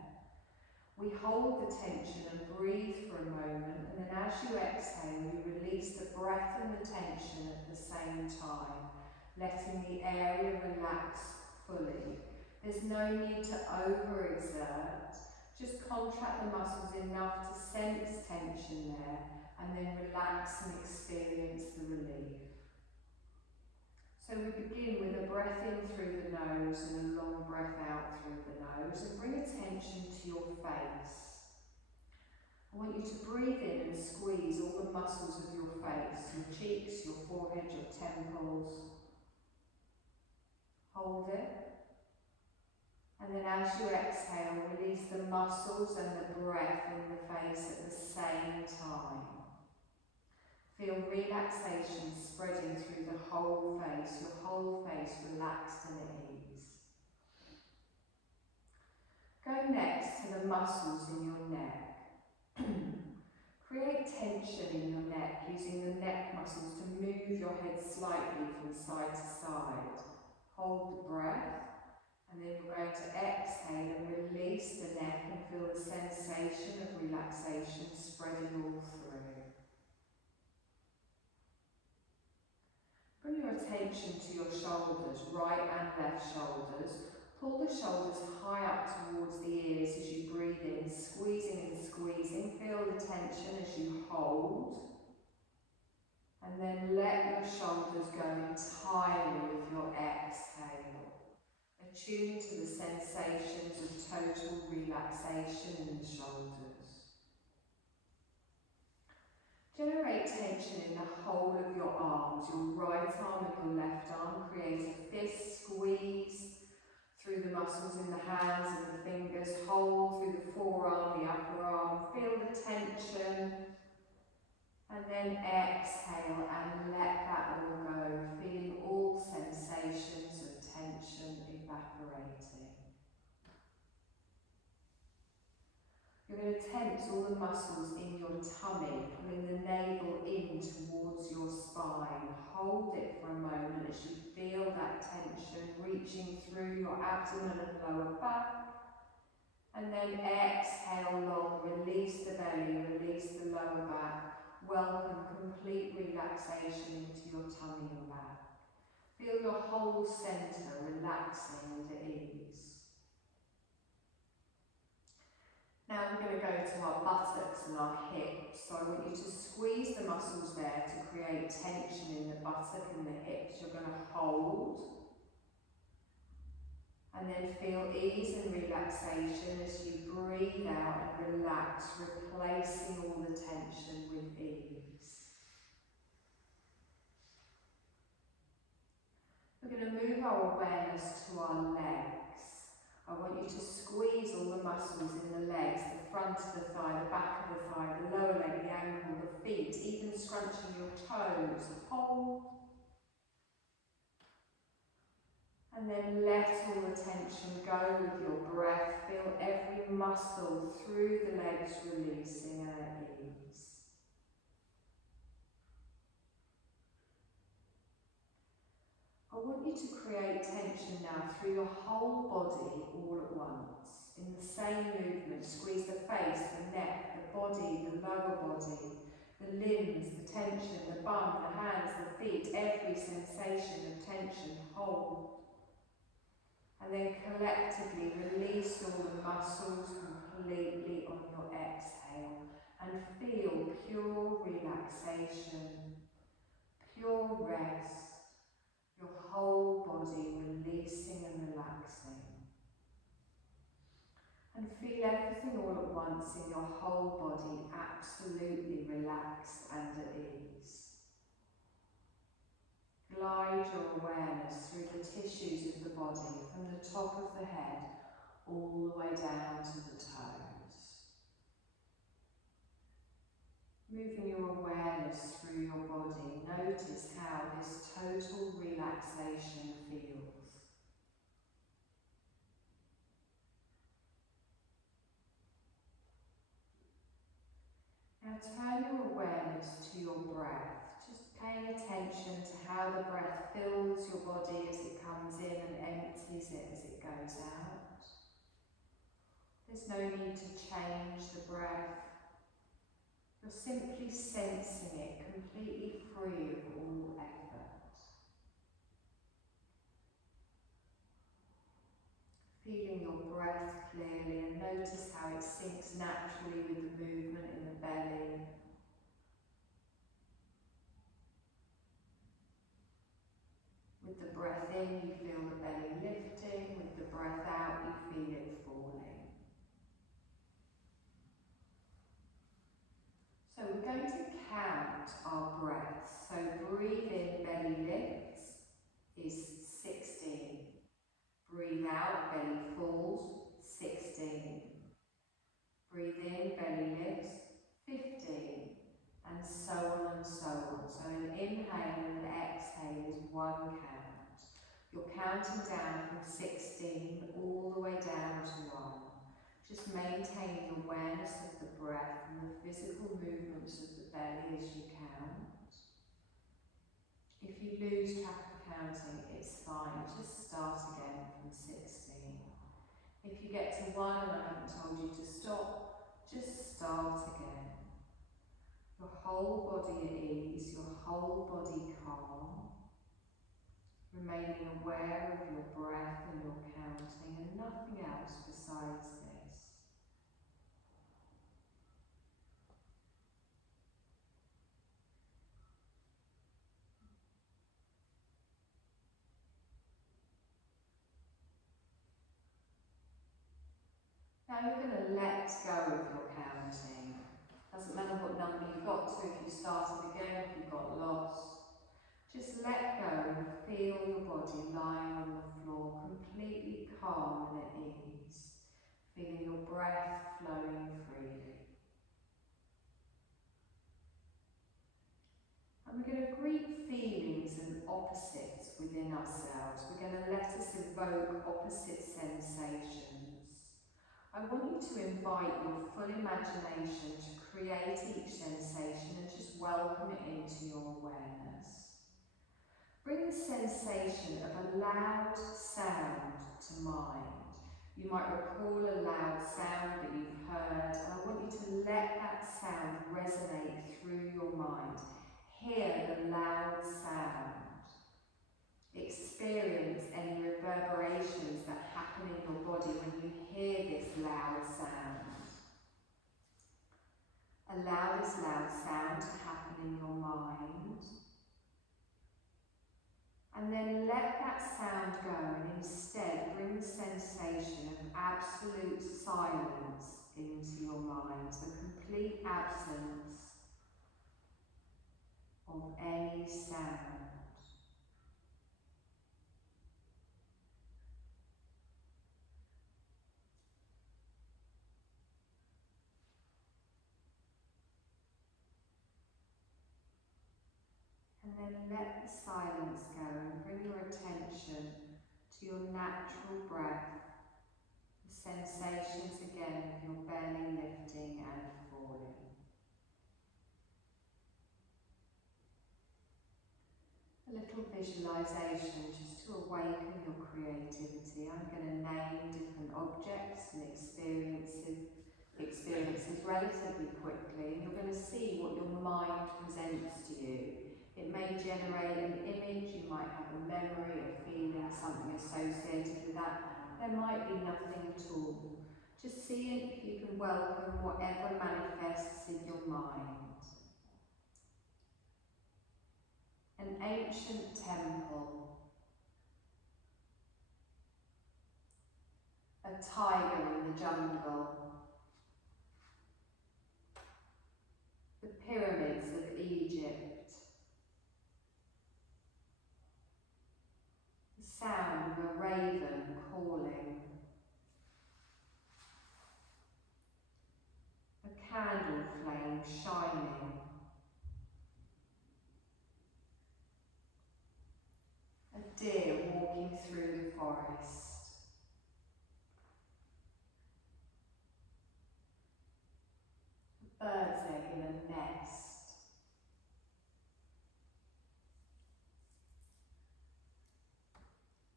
We hold the tension and breathe for a moment, and then as you exhale, you release the breath and the tension at the same time, letting the area relax fully. There's no need to overexert, just contract the muscles enough to sense tension there, and then relax and experience the relief. So we begin with a breath in through the nose and a long breath out through the nose, and bring attention to your face. I want you to breathe in and squeeze all the muscles of your face, your cheeks, your forehead, your temples. Hold it. And then as you exhale, release the muscles and the breath in the face at the same time. Feel relaxation spreading through the whole face, your whole face relaxed and at ease. Go next to the muscles in your neck. Create tension in your neck using the neck muscles to move your head slightly from side to side. Hold the breath, and then you're going to exhale and release the neck and feel the sensation of relaxation spreading all through. Bring your attention to your shoulders, right and left shoulders. Pull the shoulders high up towards the ears as you breathe in, squeezing and squeezing. Feel the tension as you hold. And then let your shoulders go entirely with your exhale. Attune to the sensations of total relaxation in the shoulders. Generate tension in the whole of your arms, your right arm and your left arm. Create a fist squeeze through the muscles in the hands and the fingers. Hold through the forearm, the upper arm. Feel the tension. And then exhale and let that all go, feeling all sensations of tension evaporating. You're going to tense all the muscles in your tummy, pulling the navel in towards your spine. Hold it for a moment as you feel that tension reaching through your abdomen and lower back. And then exhale long, release the belly, release the lower back. Welcome complete relaxation into your tummy and back. Feel your whole centre relaxing and at ease. Now we're going to go to our buttocks and our hips. So I want you to squeeze the muscles there to create tension in the buttock and the hips. You're going to hold. And then feel ease and relaxation as you breathe out and relax, replacing all the tension with ease. We're going to move our awareness to our legs. I want you to squeeze all the muscles in the legs, the front of the thigh, the back of the thigh, the lower leg, the ankle, the feet, even scrunching your toes. Hold. And then let all the tension go with your breath. Feel every muscle through the legs releasing and at ease. I want you to create tension now through your whole body all at once. In the same movement, squeeze the face, the neck, the body, the lower body, the limbs, the tension, the bum, the hands, the feet, every sensation of tension. Hold. And then collectively release all the muscles completely on your exhale and feel pure relaxation, pure rest, your whole body releasing and relaxing. And feel everything all at once in your whole body absolutely relaxed and at ease. Glide your awareness through the tissues of the body, from the top of the head all the way down to the toes. Moving your awareness through your body, notice how this total relaxation feels. Now turn your awareness to your breath. Just paying attention to how the breath fills your body as it comes in and empties it as it goes out. There's no need to change the breath. You're simply sensing it completely free of all effort. Feeling your breath clearly, and notice how it sinks naturally with the movement in the belly. With the breath in, you feel the belly lifting. With the breath out, you feel it falling. So we're going to count our breaths. So breathe in, belly lifts, is 16. Breathe out, belly falls, 16. Breathe in, belly lifts, 15. And so on and so on. So an inhale and an exhale is one count. You're counting down from 16 all the way down to 1. Just maintain the awareness of the breath and the physical movements of the belly as you count. If you lose track of counting, it's fine. Just start again from 16. If you get to 1 and I haven't told you to stop, just start again. Your whole body at ease, your whole body calm, remaining aware of your breath and your counting and nothing else besides this. Now you're going to let go of your counting. Doesn't matter what number you got to, if you started again, if you got lost. Just let go and feel your body lying on the floor, completely calm and at ease, feeling your breath flowing freely. And we're going to greet feelings and opposites within ourselves. We're going to let us evoke opposite sensations. I want you to invite your full imagination to create each sensation and just welcome it into your awareness. Bring the sensation of a loud sound to mind. You might recall a loud sound that you've heard, and I want you to let that sound resonate through your mind. Hear the loud sound. Experience any reverberations that happen in your body when you hear this loud sound. Allow this loud sound to happen in your mind. And then let that sound go and instead bring the sensation of absolute silence into your mind, the complete absence of any sound. And then let the silence go and bring your attention to your natural breath, the sensations again of your belly lifting and falling. A little visualization just to awaken your creativity. I'm going to name different objects and experiences relatively quickly, and you're going to see what your mind presents to you. It may generate an image, you might have a memory, a feeling, something associated with that. There might be nothing at all. Just see if you can welcome whatever manifests in your mind. An ancient temple. A tiger in the jungle. The pyramids of Egypt. The sound of a raven calling. A candle flame shining. A deer walking through the forest. A bird's egg in a nest.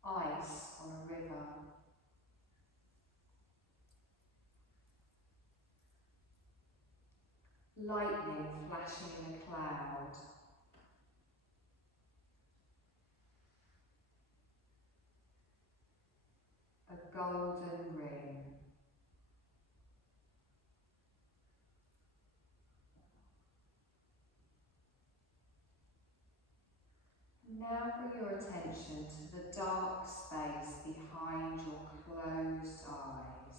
Ice on a river. Lightning flashing in a cloud. A golden ring. Now bring your attention to the dark space behind your closed eyes.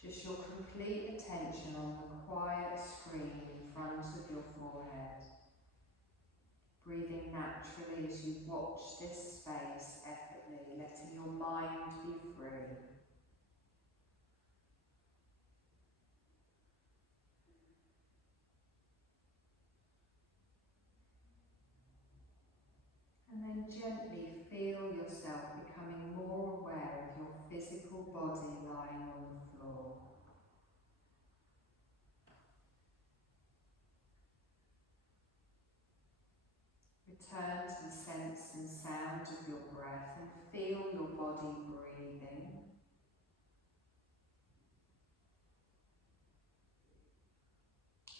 Just your complete attention on the quiet screen in front of your forehead. Breathing naturally as you watch this space effortlessly, letting your mind be free. And then gently feel yourself becoming more aware of your physical body lying on the floor. Return to the sense and sound of your breath and feel your body breathing.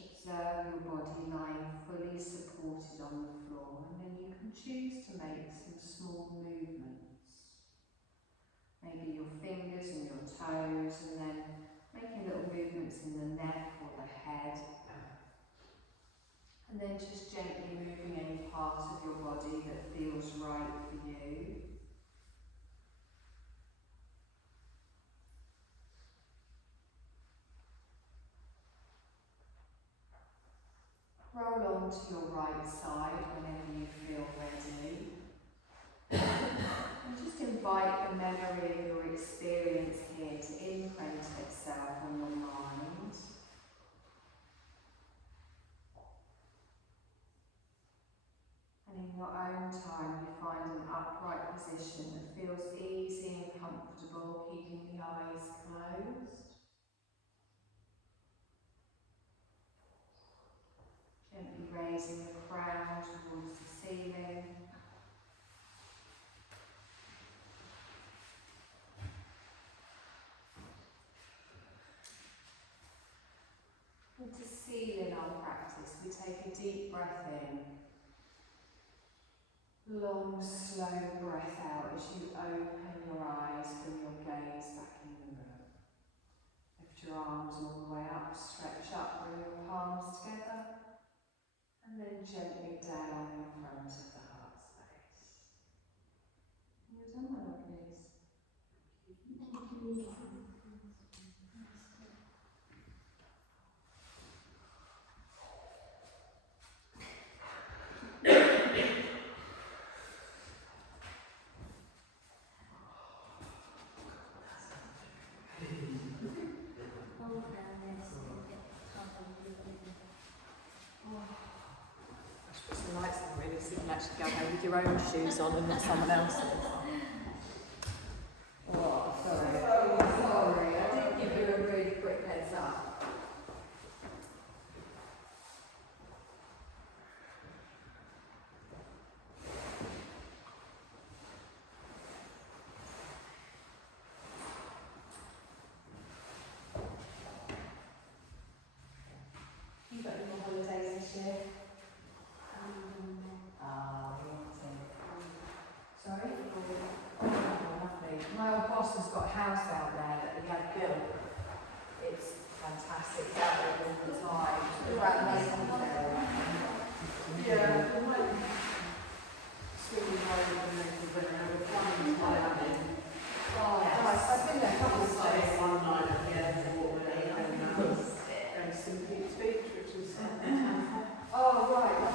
Observe your body lying fully supported on the floor, and then you can choose to make some small movements. Maybe your fingers and your toes, and then making little movements in the neck or the head. And then just gently moving any part of your body that feels right for you. Roll on to your right side whenever you feel ready. And just invite the memory of your experience here to imprint itself on your mind. And in your own time, you find an upright position that feels easy and comfortable, keeping the eyes closed. Gently raising the crown towards the ceiling. And to seal in our practice, we take a deep breath in. Long, slow breath out as you open your eyes, bring your gaze back in the room. Lift your arms all the way up, stretch up, bring your palms together, and then gently down in front of the heart space. You're done, my lovelies. So you can actually go home with your own shoes on and not someone else's. Oh, sorry, I did give you a really quick heads up. You got any more holidays this year? Sorry? Oh, lovely. My old boss has got a house out there that he had built. It's fantastic. It's out there all the time. It's around Naples area. Yeah. Swimming home and Naples when they were flying Thailand. Oh, nice. I've been there a couple of times. One night at the end of the water and going to St. Peter's Beach, which is oh, right.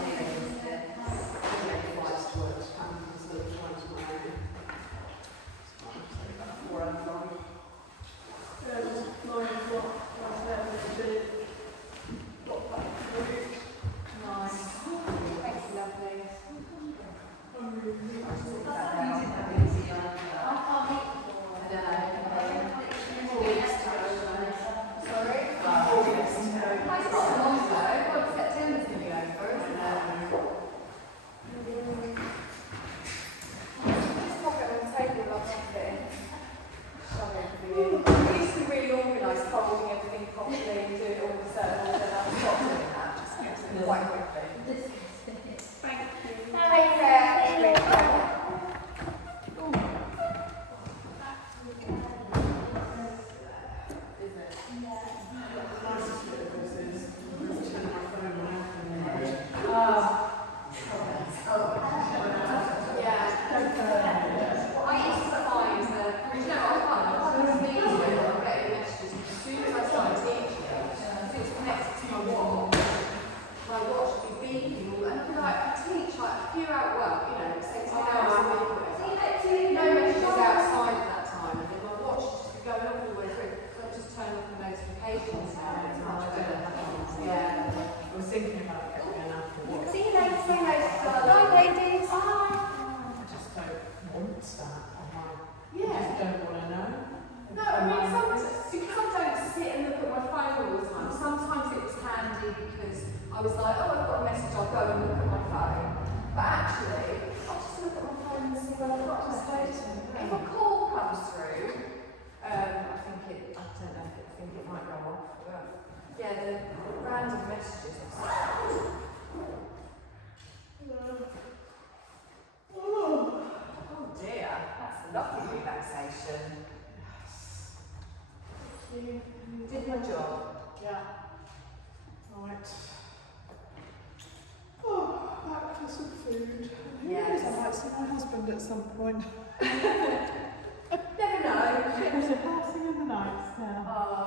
I was like, oh, I've got a message, I'll go and look at my phone. But actually, I'll just look at my phone and see what I've got to say. If a call comes through, I think it might go off. But yeah, the random messages are oh dear, that's lovely relaxation. You did my job. Yeah. Right. Oh, back for some food. Yes. I might see my husband at some point. Never know. There's a passing in the night now. Oh,